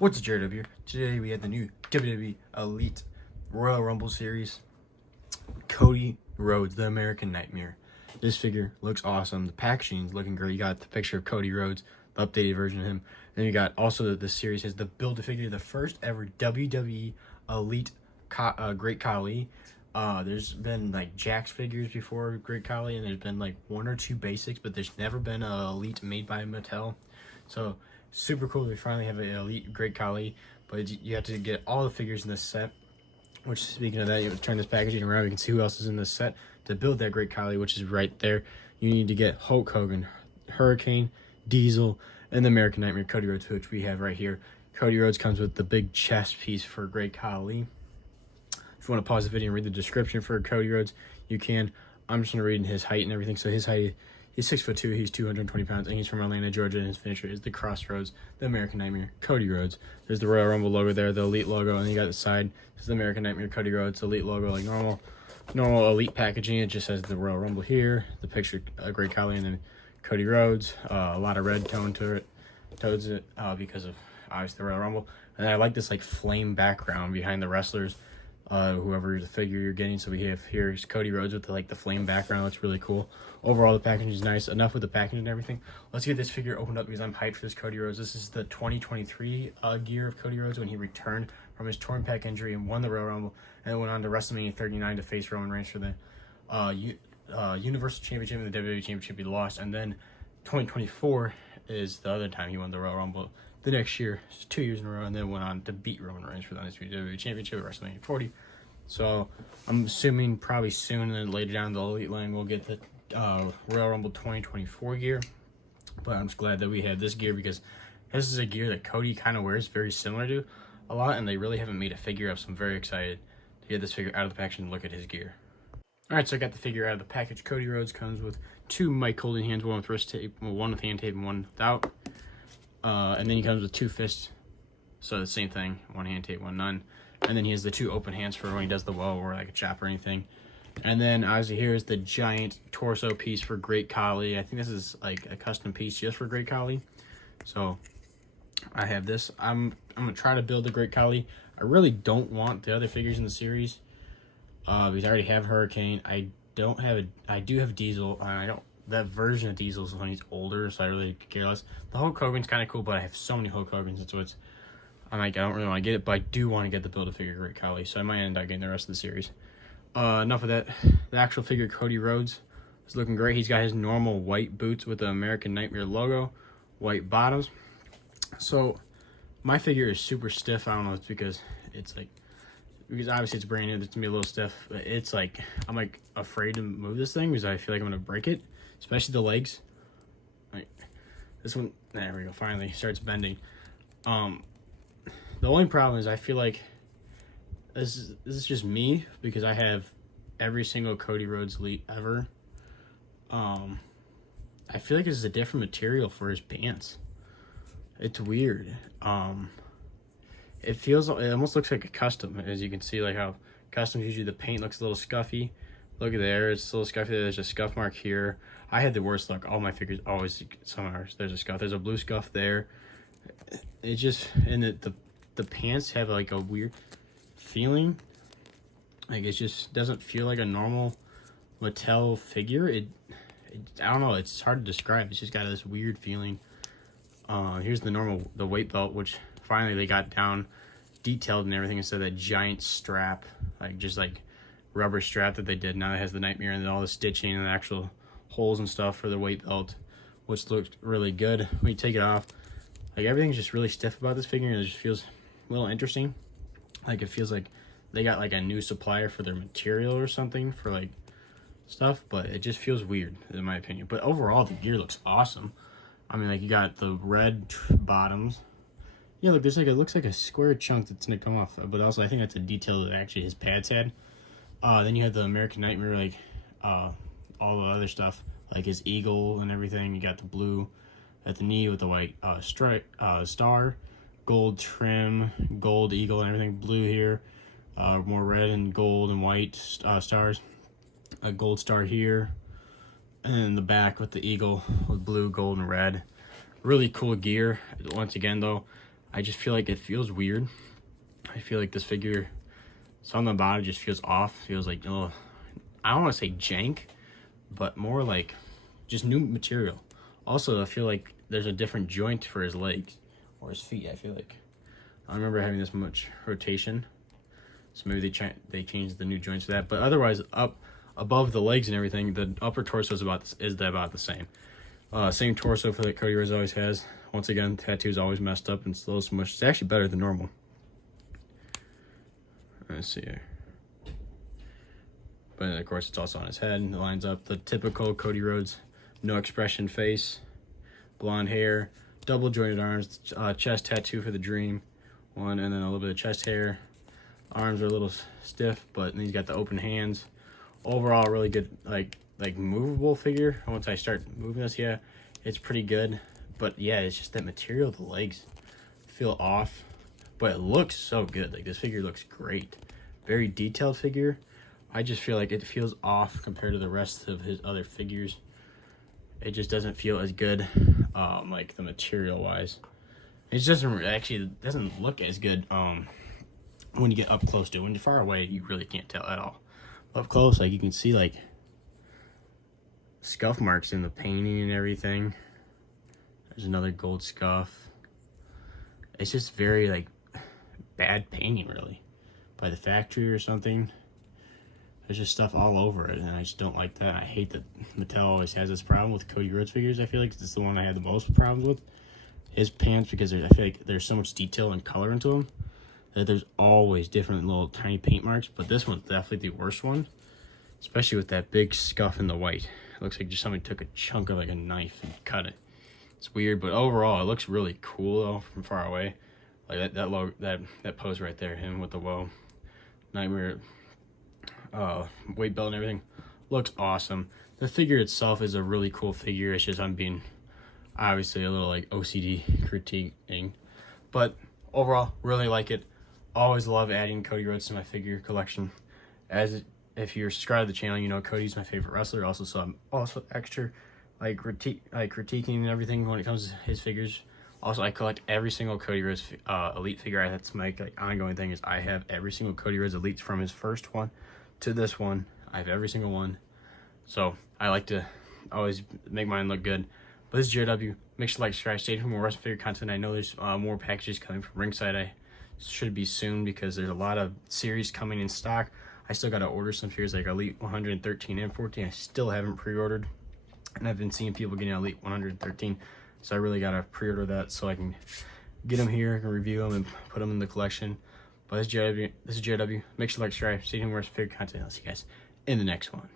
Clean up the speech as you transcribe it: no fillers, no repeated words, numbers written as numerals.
What's up, JW here? Today we had the new WWE Elite Royal Rumble series. Cody Rhodes, the American Nightmare. This figure looks awesome. The packaging's looking great. You got the picture of Cody Rhodes, the updated version of him. Then you got also the series has the Build-A-Figure, the first ever WWE Elite Great Khali. There's been like Jax figures before Great Khali, and there's been like one or two basics, but there's never been an Elite made by Mattel. So super cool. We finally have an Elite Great Khali, but you have to get all the figures in this set. Which, speaking of that, you turn this packaging around, you can see who else is in this set to build that Great Khali, which is right there. You need to get Hulk Hogan, Hurricane, Diesel, and the American Nightmare Cody Rhodes, which we have right here. Cody Rhodes comes with the big chest piece for Great Khali. If you want to pause the video and read the description for Cody Rhodes, you can. I'm just going to read his height and everything. So his height, he's 6'2", he's 220 pounds, and he's from Atlanta, Georgia, and his finisher is the Crossroads, the American Nightmare, Cody Rhodes. There's the Royal Rumble logo there, the Elite logo, and then you got the side. This is the American Nightmare, Cody Rhodes, Elite logo, like normal Elite packaging. It just has the Royal Rumble here, the picture, Great Khali, and then Cody Rhodes. A lot of red tone to it, towards it, because of obviously the Royal Rumble. And I like this like flame background behind the wrestlers. Whoever the figure you're getting. So we have here's Cody Rhodes with the flame background. Looks really cool. Overall, the packaging is nice. Enough with the packaging and everything. Let's get this figure opened up because I'm hyped for this Cody Rhodes. This is the 2023 gear of Cody Rhodes when he returned from his torn pec injury and won the Royal Rumble, and then went on to WrestleMania 39 to face Roman Reigns for the Universal Championship and the WWE Championship. He lost, and then 2024 is the other time he won the Royal Rumble. The next year, 2 years in a row, and then went on to beat Roman Reigns for the WWE Championship at WrestleMania 40. So I'm assuming probably soon, and then later down the Elite line, we'll get the Royal Rumble 2024 gear. But I'm just glad that we have this gear because this is a gear that Cody kind of wears very similar to a lot, and they really haven't made a figure of, so I'm very excited to get this figure out of the package and look at his gear. Alright, so I got the figure out of the package. Cody Rhodes comes with two mic holding hands, one with wrist tape, one with hand tape, and one without. And then he comes with two fists, so the same thing, one hand tape, one none. And then he has the two open hands for when he does the woe or like a chop or anything. And then obviously here's the giant torso piece for Great Khali. I think this is like a custom piece just for Great Khali. So I have this. I'm gonna try to build the Great Khali. I really don't want the other figures in the series because I already have Hurricane. I do have Diesel. That version of Diesel is when he's older, so I really care less. The Hulk Hogan's kind of cool, but I have so many Hulk Hogans, and so I'm like, I don't really want to get it, but I do want to get the Build-A-Figure Great Khali, so I might end up getting the rest of the series. Enough of that. The actual figure, Cody Rhodes, is looking great. He's got his normal white boots with the American Nightmare logo, white bottoms. So my figure is super stiff. I don't know if it's because obviously it's brand new, it's gonna be a little stiff, but it's like, I'm like afraid to move this thing because I feel like I'm gonna break it. Especially the legs. Like this one, there we go, finally starts bending. The only problem is I feel like this is just me because I have every single Cody Rhodes Elite ever. I feel like this is a different material for his pants. It's weird. It almost looks like a custom, as you can see, like how customs usually the paint looks a little scuffy. Look at there, it's a little scuffy. There's a scuff mark here. I had the worst luck. All my figures always somewhere there's a scuff. There's a blue scuff there. It just, and the pants have like a weird feeling. Like it just doesn't feel like a normal Mattel figure. I don't know. It's hard to describe. It's just got this weird feeling. Here's the weight belt, which finally they got down detailed and everything instead of that giant strap, just rubber strap that they did. Now it has the Nightmare and all the stitching and the actual holes and stuff for the weight belt, which looks really good. When you take it off, like everything's just really stiff about this figure, and it just feels a little interesting. Like it feels like they got like a new supplier for their material or something for like stuff, but it just feels weird in my opinion. But overall, the gear looks awesome. I mean, like you got the red bottoms. Yeah, look, there's it looks like a square chunk that's gonna come off, but also I think that's a detail that actually his pads had. Then you have the American Nightmare, all the other stuff, like his eagle and everything. You got the blue at the knee with the white star, gold trim, gold eagle and everything, blue here, more red and gold and white stars, a gold star here, and then the back with the eagle with blue, gold, and red. Really cool gear. Once again, though, I just feel like it feels weird. I feel like this figure, something about it just feels off. Feels like, oh, I don't want to say jank, but more like just new material. Also, I feel like there's a different joint for his legs or his feet. I feel like I don't remember having this much rotation, so maybe they changed the new joints for that. But otherwise, up above the legs and everything, the upper torso is about the same. Same torso for that Cody Rhodes always has. Once again, tattoo's always messed up and slow smushed. It's actually better than normal. Let's see here. But of course, it's also on his head. It lines up the typical Cody Rhodes, no expression face, blonde hair, double jointed arms, chest tattoo for the dream one, and then a little bit of chest hair. Arms are a little stiff, but then he's got the open hands. Overall, really good, like movable figure. Once I start moving this, yeah, it's pretty good. But yeah, it's just that material. The legs feel off, but it looks so good. Like, this figure looks great. Very detailed figure. I just feel like it feels off compared to the rest of his other figures. It just doesn't feel as good, like the material wise. It just doesn't look as good when you get up close to it. When you're far away, you really can't tell at all. Up close, like, you can see like scuff marks in the painting and everything. There's another gold scuff. It's just very like bad painting, really, by the factory or something. There's just stuff all over it, and I just don't like that. I hate that Mattel always has this problem with Cody Rhodes figures. I feel like it's the one I had the most problems with. His pants, because I feel like there's so much detail and color into them that there's always different little tiny paint marks, but this one's definitely the worst one, especially with that big scuff in the white. It looks like just somebody took a chunk of like a knife and cut it. It's weird, but overall it looks really cool though from far away. Like that pose right there, him with the Woe Nightmare weight belt and everything, looks awesome. The figure itself is a really cool figure. It's just I'm being obviously a little like OCD critiquing, but overall really like it. Always love adding Cody Rhodes to my figure collection. If you're subscribed to the channel, you know Cody's my favorite wrestler. Also, so I'm also extra critiquing and everything when it comes to his figures. Also, I collect every single Cody Rhodes Elite figure. That's my ongoing thing. Is I have every single Cody Rhodes Elite from his first one to this one. I have every single one. So I like to always make mine look good. But this is JW. Make sure to like, subscribe, stay tuned for more wrestling figure content. I know there's more packages coming from Ringside. I should be soon because there's a lot of series coming in stock. I still got to order some figures like Elite 113 and 14. I still haven't pre-ordered, and I've been seeing people getting Elite 113, so I really got to pre-order that so I can get them here and review them and put them in the collection. But this is JW. Make sure to like, subscribe, stay tuned for more figure content. I'll see you guys in the next one.